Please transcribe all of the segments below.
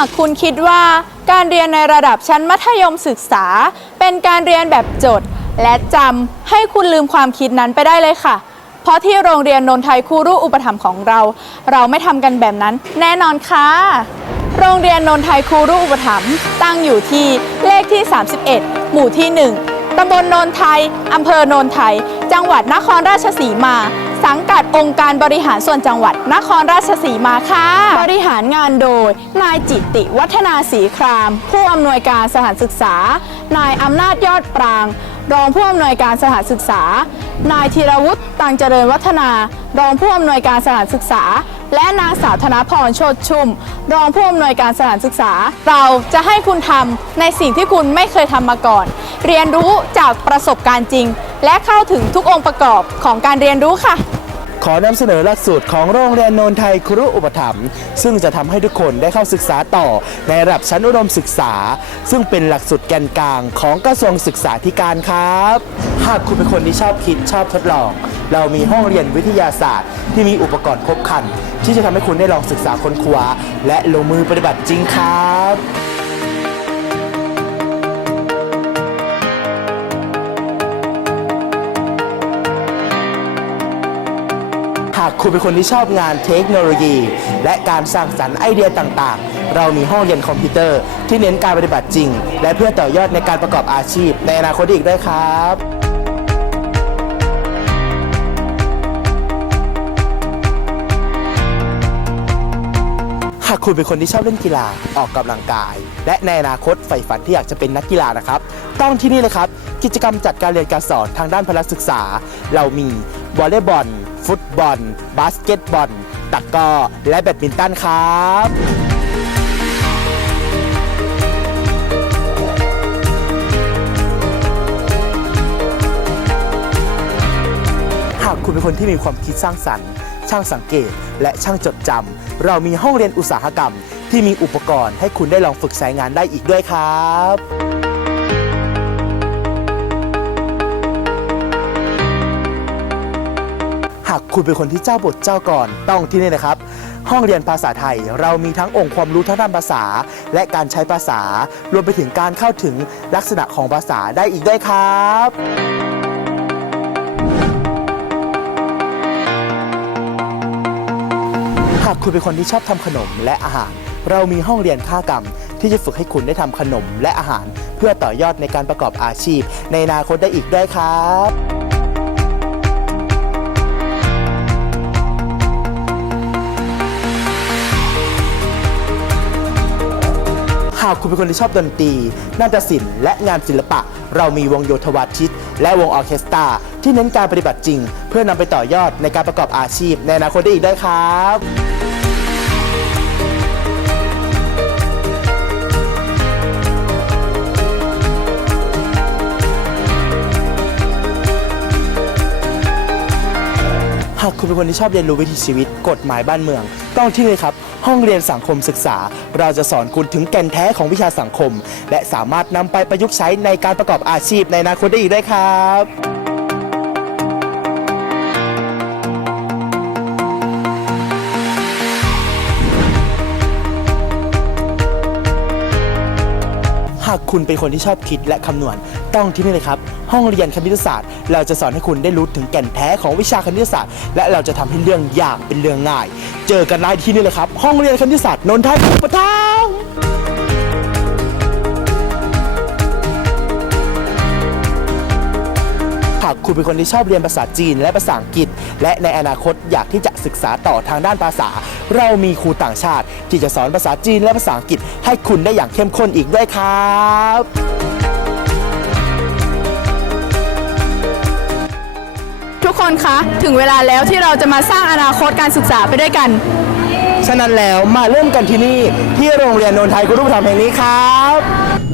ากคุณคิดว่าการเรียนในระดับชั้นมัธยมศึกษา เป็นการเรียนแบบจด และจำให้คุณลืมความคิดนั้นไปได้เลยค่ะ เพราะที่โรงเรียนนนไทยครูรุอุปถัมภ์ของเรา เราไม่ทำกันแบบนั้น แน่นอนค่ะโรงเรียนนนไทยครูรุอุปถัมภ์ตั้งอยู่ที่เลขที่ 31 หมู่ที่ 1ตำบลโนนไทย อำเภอโนนไทย จังหวัดนครราชสีมา สังกัดองค์การบริหารส่วนจังหวัด นครราชสีมาค่ะ บริหารงานโดย นายจิติวัฒนาศรีคราม ผู้อำนวยการสถานศึกษา นายอำนาจยอดปราง รองผู้อำนวยการสถานศึกษา นายธีรวุฒิตังเจริญวัฒนา รองผู้อำนวยการสถานศึกษา และนางสาวธนพรโชดชุม รองผู้อำนวยการสถานศึกษา เราจะให้คุณทำในสิ่งที่คุณไม่เคยทำมาก่อน เรียนรู้จากประสบการณ์จริง และเข้าถึงทุกองค์ประกอบของการเรียนรู้ค่ะ ขอนำเสนอหลักสูตรของโรงเรียนโนนไทยครุอุปถัมภ์ซึ่งจะทำให้ทุกคนได้เข้าศึกษาต่อในระดับชั้นอุดมศึกษา ซึ่งเป็นหลักสูตรแกนกลางของกระทรวงศึกษาธิการครับ หากคุณเป็นคนที่ชอบคิดชอบทดลอง เรามีห้องเรียนวิทยาศาสตร์ ที่มีอุปกรณ์ครบครัน ที่จะทำให้คุณได้ลองศึกษาค้นคว้าและลงมือปฏิบัติจริงครับ คุณเป็นคนที่ชอบงานเทคโนโลยี และการสร้างสรรค์ไอเดียต่างๆ เรามีห้องเรียนคอมพิวเตอร์ ที่เน้นการปฏิบัติจริง และเพื่อต่อยอดในการประกอบอาชีพ ในอนาคตอีกด้วยครับหากคุณเป็นคนที่ชอบเล่นกีฬาออกกำลังกาย และในอนาคตใฝ่ฝันที่อยากจะเป็นนักกีฬานะครับ ต้องที่นี่เลยครับ กิจกรรมจัดการเรียนการสอนทางด้านพละศึกษา เรามีวอลเลย์บอล ฟุตบอล บาสเกตบอลตะกร้อและแบดมินตันครับหากคุณเป็นคนที่มีความคิดสร้างสรรค์ ช่างสังเกต และช่างจดจำ เรามีห้องเรียนอุตสาหกรรม ที่มีอุปกรณ์ให้คุณได้ลองฝึกใช้งานได้อีกด้วยครับ คุณเป็นคนที่เจ้าบทเจ้ากรต้องที่นี่นะครับ ห้องเรียนภาษาไทย เรามีทั้งองค์ความรู้ทางด้านภาษา และการใช้ภาษา รวมไปถึงการเข้าถึงลักษณะของภาษาได้อีกด้วยครับหากคุณเป็นคนที่ชอบทำขนมและอาหาร เรามีห้องเรียนค่ากรรม ที่จะฝึกให้คุณได้ทำขนมและอาหาร เพื่อต่อยอดในการประกอบอาชีพ ในอนาคตได้อีกด้วยครับ หากคุณเป็นคนที่ชอบดนตรีนาฏศิลป์และงานศิลปะ เรามีวงโยธวาทิต และวงออเคสตราที่เน้นการปฏิบัติจริง เพื่อนำไปต่อยอดในการประกอบอาชีพ ในอนาคตได้อีกด้วยครับ คุณเป็นคนที่ชอบเรียนรู้วิถีชีวิต กฎหมายบ้านเมือง ต้องที่เลยครับ ห้องเรียนสังคมศึกษา เราจะสอนคุณถึงแก่นแท้ของวิชาสังคม และสามารถนำไปประยุกต์ใช้ในการประกอบอาชีพในอนาคตได้อีกด้วยครับ คุณเป็นคนที่ชอบคิดและคำนวณ ต้องที่นี่เลยครับ ห้องเรียนคณิตศาสตร์ เราจะสอนให้คุณได้รู้ถึงแก่นแท้ของวิชาคณิตศาสตร์ และเราจะทำให้เรื่องยากเป็นเรื่องง่าย เจอกันได้ที่นี่เลยครับ ห้องเรียนคณิตศาสตร์นนทไทยอุปถัม หากคุณเป็นคนที่ชอบเรียนภาษาจีนและภาษาอังกฤษ และในอนาคตอยากที่จะศึกษาต่อทางด้านภาษา เรามีครูต่างชาติ ที่จะสอนภาษาจีนและภาษาอังกฤษ ให้คุณได้อย่างเข้มข้นอีกด้วยครับทุกคนคะ ถึงเวลาแล้วที่เราจะมาสร้างอนาคตการศึกษาไปด้วยกัน ฉะนั้นแล้วมาเริ่มกันที่นี่ ที่โรงเรียนนนทไทยกรุปธรรมแห่งนี้ครับ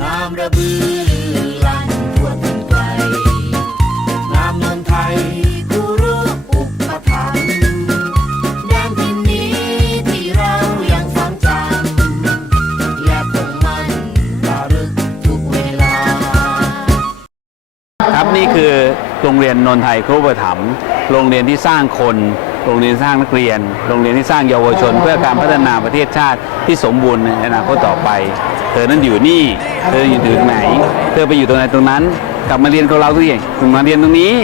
น้ำระบือ นี่คือโรงเรียนนนไทยครูประถมโรงเรียนที่สร้างคน โรงเรียนสร้างนักเรียน โรงเรียนที่สร้างเยาวชน เพื่อการพัฒนาประเทศชาติที่สมบูรณ์ในอนาคตต่อไป เธอนั้นอยู่นี่เธออยู่ถึงไหน เธอไปอยู่ตรงไหนตรงนั้น กลับมาเรียนกับเราสิมาเรียนตรงนี้